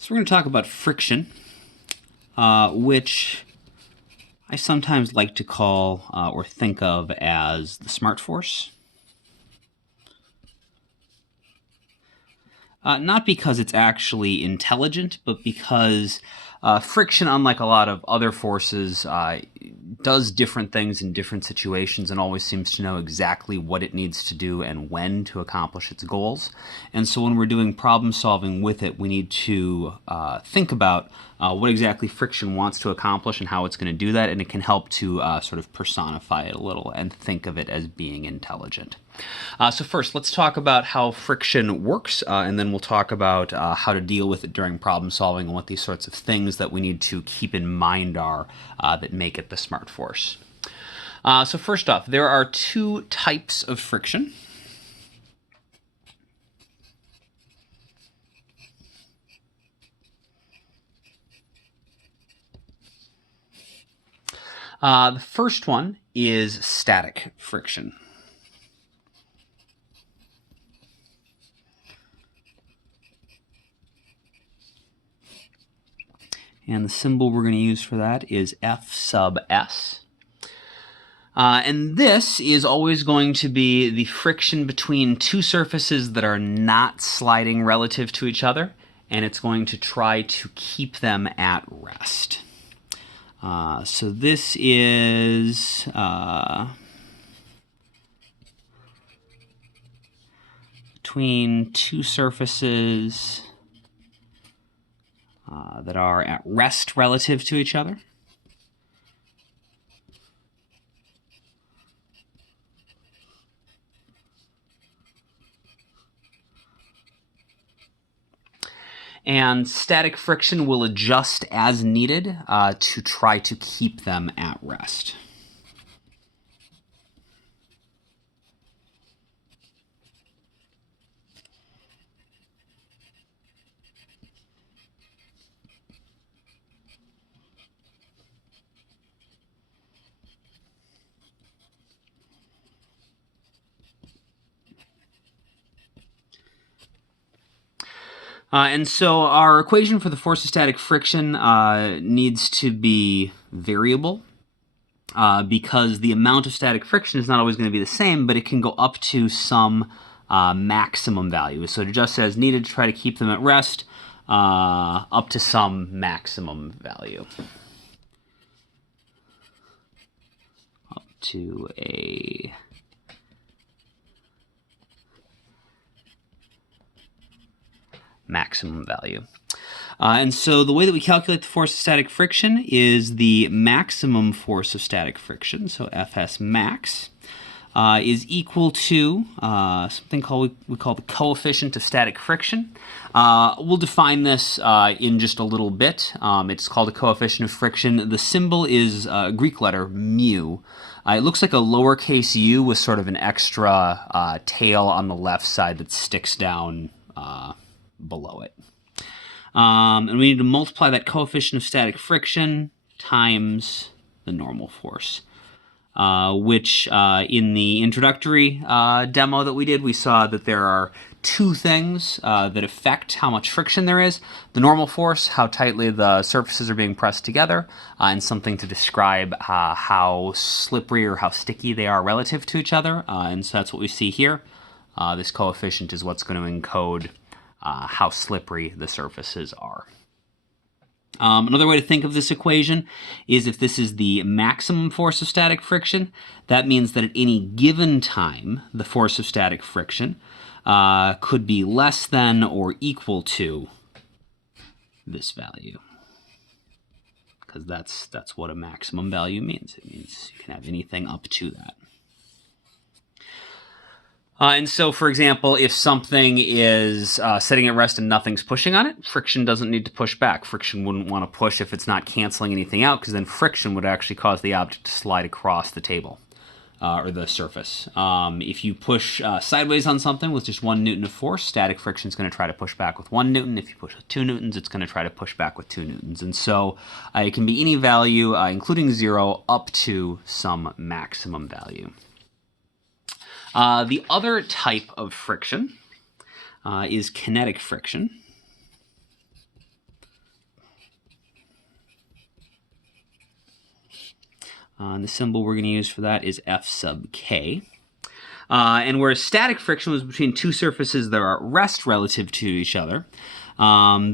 So we're going to talk about friction, which I sometimes like to call or think of as the smart force. Not because it's actually intelligent, but because friction, unlike a lot of other forces, does different things in different situations and always seems to know exactly what it needs to do and when to accomplish its goals. And so when we're doing problem solving with it, we need to think about what exactly friction wants to accomplish and how it's going to do that, and it can help to sort of personify it a little and think of it as being intelligent. So first, let's talk about how friction works, and then we'll talk about how to deal with it during problem solving and what these sorts of things that we need to keep in mind are that make it the smart force. So first off, there are two types of friction. The first one is static friction. And the symbol we're going to use for that is F sub S. And this is always going to be the friction between two surfaces that are not sliding relative to each other, and it's going to try to keep them at rest. So this is between two surfaces that are at rest relative to each other. And static friction will adjust as needed to try to keep them at rest. And so our equation for the force of static friction needs to be variable because the amount of static friction is not always going to be the same, but it can go up to some maximum value. So it just says needed to try to keep them at rest up to some maximum value. Up to a maximum value. And so the way that we calculate the force of static friction is the maximum force of static friction, so Fs max, is equal to something we call the coefficient of static friction. We'll define this in just a little bit. It's called a coefficient of friction. The symbol is a Greek letter, mu. It looks like a lowercase u with sort of an extra tail on the left side that sticks down below it. And we need to multiply that coefficient of static friction times the normal force, which in the introductory demo that we did, we saw that there are two things that affect how much friction there is. The normal force, how tightly the surfaces are being pressed together, and something to describe how slippery or how sticky they are relative to each other. And so that's what we see here. This coefficient is what's going to encode how slippery the surfaces are. Another way to think of this equation is if this is the maximum force of static friction, that means that at any given time, the force of static friction could be less than or equal to this value. Because that's what a maximum value means. It means you can have anything up to that. And so, for example, if something is sitting at rest and nothing's pushing on it, friction doesn't need to push back. Friction wouldn't want to push if it's not canceling anything out, because then friction would actually cause the object to slide across the table or the surface. If you push sideways on something with just 1 Newton of force, static friction is going to try to push back with 1 Newton. If you push with 2 Newtons, it's going to try to push back with 2 Newtons. And so it can be any value, including 0, up to some maximum value. The other type of friction is kinetic friction. And the symbol we're going to use for that is F sub k. And whereas static friction was between two surfaces that are at rest relative to each other,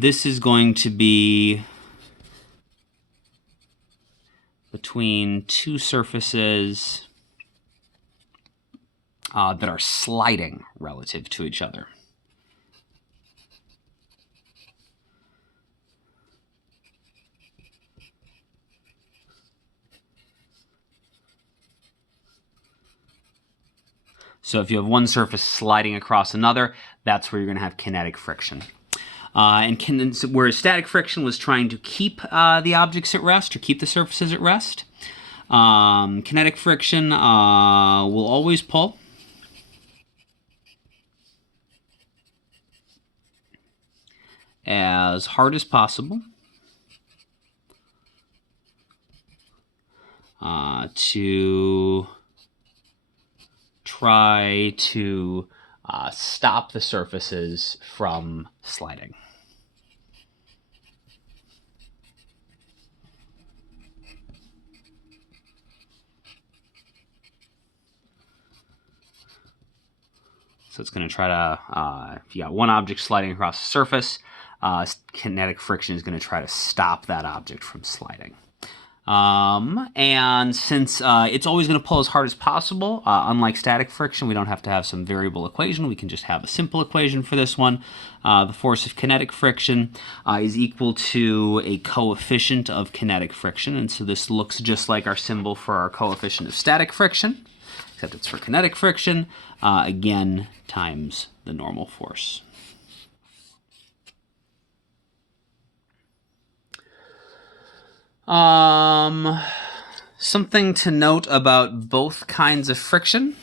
this is going to be between two surfaces that are sliding relative to each other. So if you have one surface sliding across another, that's where you're going to have kinetic friction. Whereas static friction was trying to keep the objects at rest or keep the surfaces at rest, kinetic friction will always pull. As hard as possible to try to stop the surfaces from sliding. So it's going to try to, if you got one object sliding across the surface, kinetic friction is going to try to stop that object from sliding. And since it's always going to pull as hard as possible, unlike static friction, we don't have to have some variable equation. We can just have a simple equation for this one. The force of kinetic friction is equal to a coefficient of kinetic friction. And so this looks just like our symbol for our coefficient of static friction, except it's for kinetic friction, again, times the normal force. Something to note about both kinds of friction.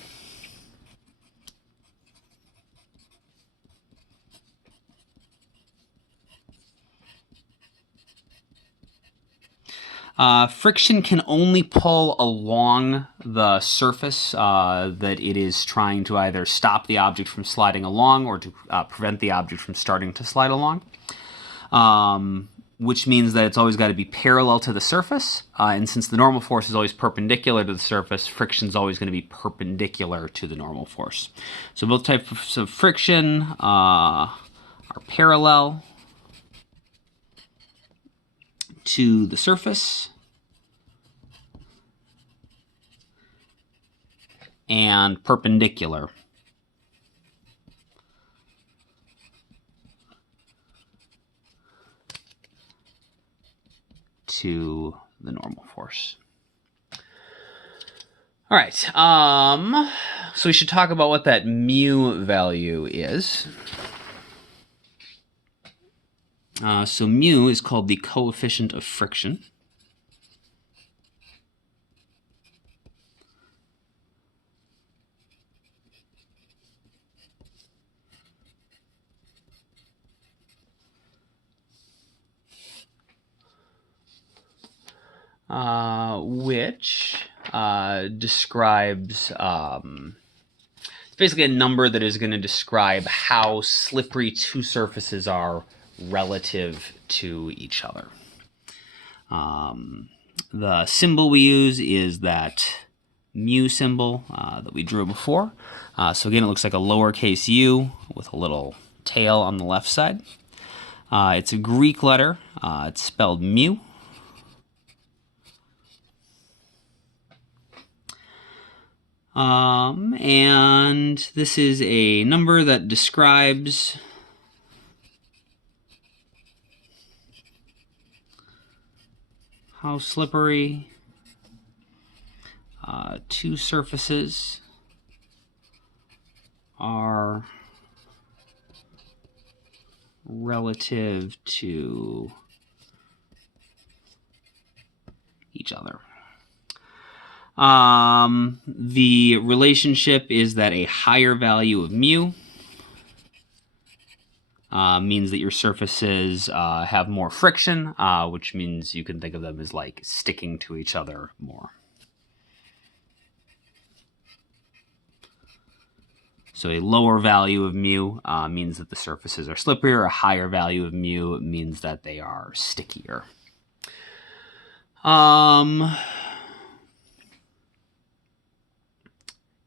Friction can only pull along the surface that it is trying to either stop the object from sliding along or to prevent the object from starting to slide along. Which means that it's always got to be parallel to the surface. And since the normal force is always perpendicular to the surface, friction is always going to be perpendicular to the normal force. So both types of friction are parallel to the surface and perpendicular to the normal force. All right, so we should talk about what that mu value is. So mu is called the coefficient of friction. Which describes, it's basically a number that is going to describe how slippery two surfaces are relative to each other. The symbol we use is that mu symbol that we drew before. So again, it looks like a lowercase u with a little tail on the left side. It's a Greek letter. It's spelled mu. And this is a number that describes how slippery two surfaces are relative to each other. The relationship is that a higher value of mu means that your surfaces have more friction, which means you can think of them as like sticking to each other more. So a lower value of mu means that the surfaces are slipperier. A higher value of mu means that they are stickier.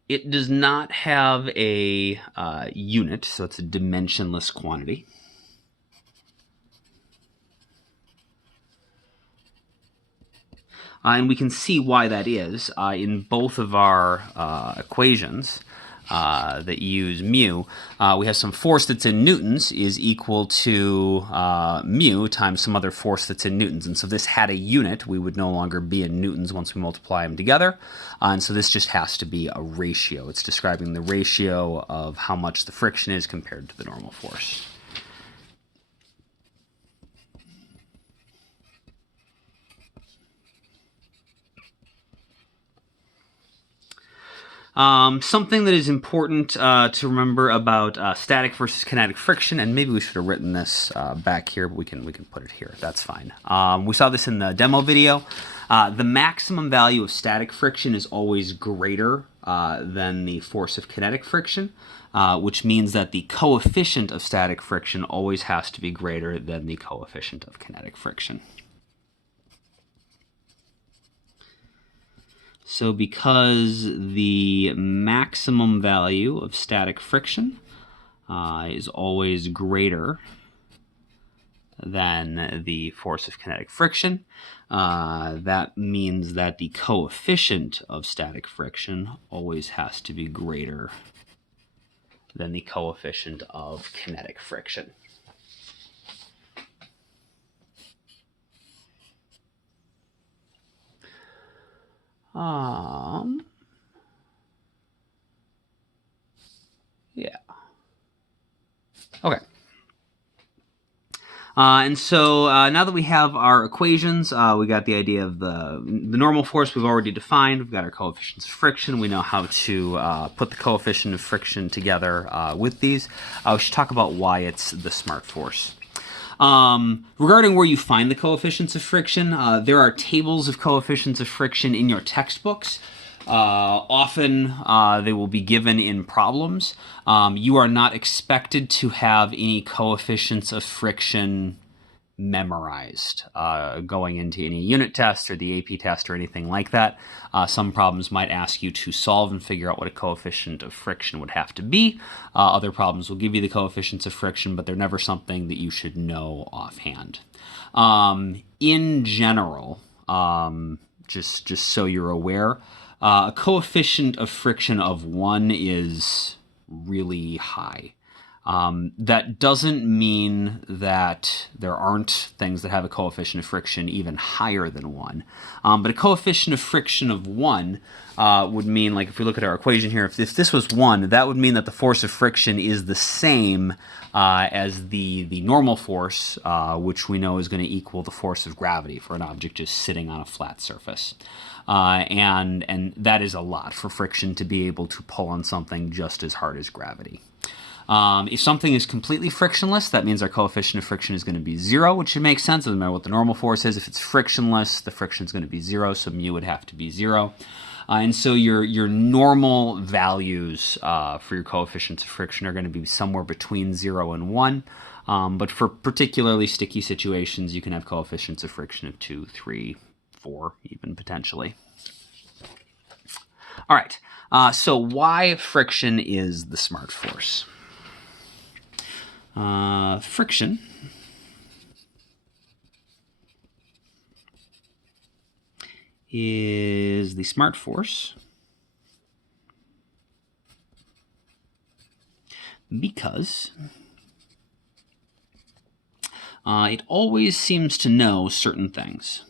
It does not have a unit, so it's a dimensionless quantity. And we can see why that is in both of our equations that use mu. We have some force that's in newtons is equal to mu times some other force that's in newtons. And so if this had a unit, we would no longer be in newtons once we multiply them together. And so this just has to be a ratio. It's describing the ratio of how much the friction is compared to the normal force. Something that is important to remember about static versus kinetic friction, and maybe we should have written this back here, but we can put it here. That's fine. We saw this in the demo video. The maximum value of static friction is always greater than the force of kinetic friction, which means that the coefficient of static friction always has to be greater than the coefficient of kinetic friction. So because the maximum value of static friction is always greater than the force of kinetic friction, that means that the coefficient of static friction always has to be greater than the coefficient of kinetic friction. Yeah. Okay. And so now that we have our equations, we got the idea of the normal force we've already defined. We've got our coefficients of friction. We know how to put the coefficient of friction together with these. We should talk about why it's the smart force. Regarding where you find the coefficients of friction, there are tables of coefficients of friction in your textbooks. Often they will be given in problems. You are not expected to have any coefficients of friction memorized going into any unit test or the AP test or anything like that. Some problems might ask you to solve and figure out what a coefficient of friction would have to be. Other problems will give you the coefficients of friction, but they're never something that you should know offhand. In general, just so you're aware, a coefficient of friction of 1 is really high. That doesn't mean that there aren't things that have a coefficient of friction even higher than 1. But a coefficient of friction of 1 would mean, like if we look at our equation here, if this was 1, that would mean that the force of friction is the same as the normal force, which we know is going to equal the force of gravity for an object just sitting on a flat surface. And that is a lot for friction to be able to pull on something just as hard as gravity. If something is completely frictionless, that means our coefficient of friction is going to be 0, which should make sense. It doesn't matter what the normal force is. If it's frictionless, the friction is going to be 0, so mu would have to be 0. And so your normal values for your coefficients of friction are going to be somewhere between 0 and 1. But for particularly sticky situations, you can have coefficients of friction of 2, 3, 4, even potentially. All right, so why friction is the smart force? Friction is the smart force because it always seems to know certain things.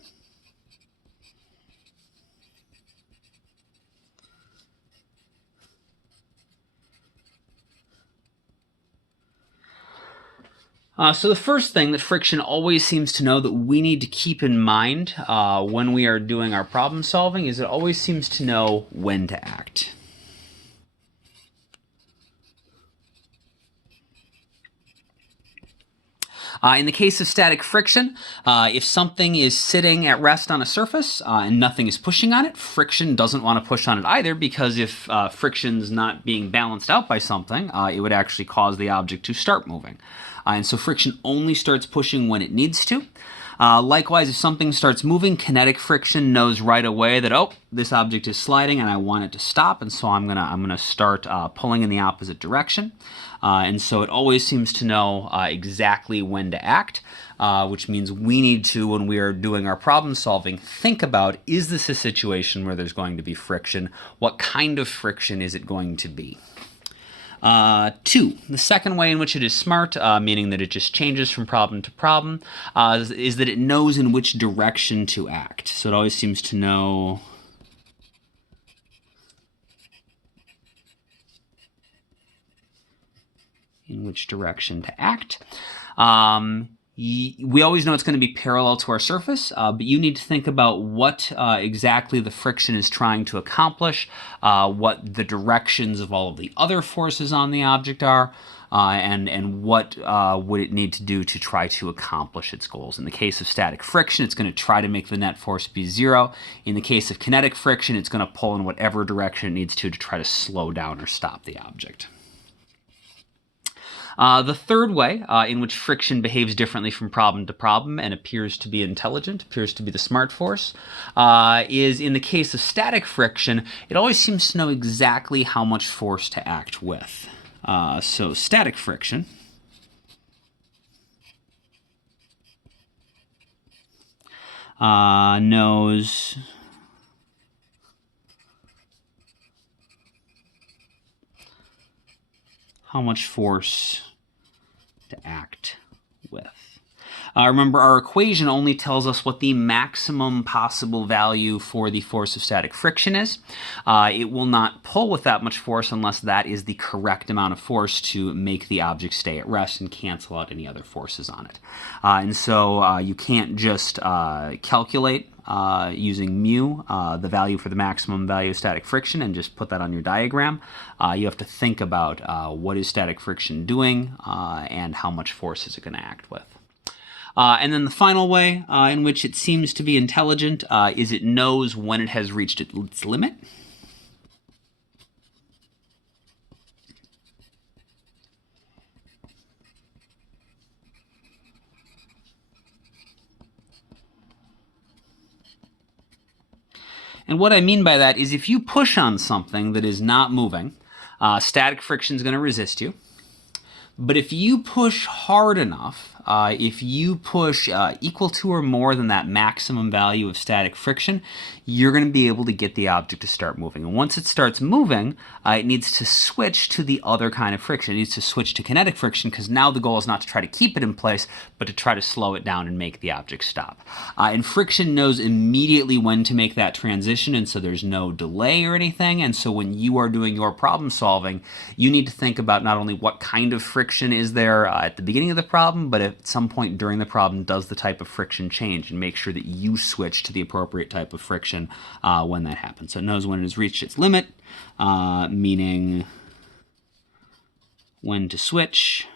So the first thing that friction always seems to know that we need to keep in mind when we are doing our problem solving is it always seems to know when to act. In the case of static friction, if something is sitting at rest on a surface and nothing is pushing on it, friction doesn't want to push on it either, because if friction's not being balanced out by something, it would actually cause the object to start moving. And so friction only starts pushing when it needs to. Likewise, if something starts moving, kinetic friction knows right away that, oh, this object is sliding and I want it to stop, and so I'm gonna start pulling in the opposite direction. And so it always seems to know exactly when to act, which means we need to, when we are doing our problem solving, think about, is this a situation where there's going to be friction? What kind of friction is it going to be? 2, the second way in which it is smart, meaning that it just changes from problem to problem, is that it knows in which direction to act. So it always seems to know in which direction to act. We always know it's going to be parallel to our surface, but you need to think about what exactly the friction is trying to accomplish, what the directions of all of the other forces on the object are, and what would it need to do to try to accomplish its goals. In the case of static friction, it's going to try to make the net force be 0. In the case of kinetic friction, it's going to pull in whatever direction it needs to try to slow down or stop the object. The third way in which friction behaves differently from problem to problem and appears to be intelligent, appears to be the smart force, is in the case of static friction, it always seems to know exactly how much force to act with. So static friction knows how much force to act with. Remember, our equation only tells us what the maximum possible value for the force of static friction is. It will not pull with that much force unless that is the correct amount of force to make the object stay at rest and cancel out any other forces on it. And so you can't just calculate using mu, the value for the maximum value of static friction, and just put that on your diagram. You have to think about what is static friction doing and how much force is it going to act with. And then the final way in which it seems to be intelligent is it knows when it has reached its limit. And what I mean by that is if you push on something that is not moving, static friction is going to resist you. But if you push hard enough, if you push equal to or more than that maximum value of static friction, you're going to be able to get the object to start moving. And once it starts moving, it needs to switch to the other kind of friction. It needs to switch to kinetic friction because now the goal is not to try to keep it in place, but to try to slow it down and make the object stop. And friction knows immediately when to make that transition, and so there's no delay or anything. And so when you are doing your problem solving, you need to think about not only what kind of friction is there at the beginning of the problem, but at some point during the problem, does the type of friction change, and make sure that you switch to the appropriate type of friction when that happens. So it knows when it has reached its limit, meaning when to switch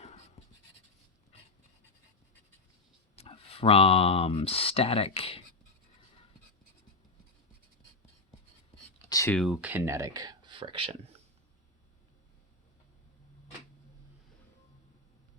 from static to kinetic friction.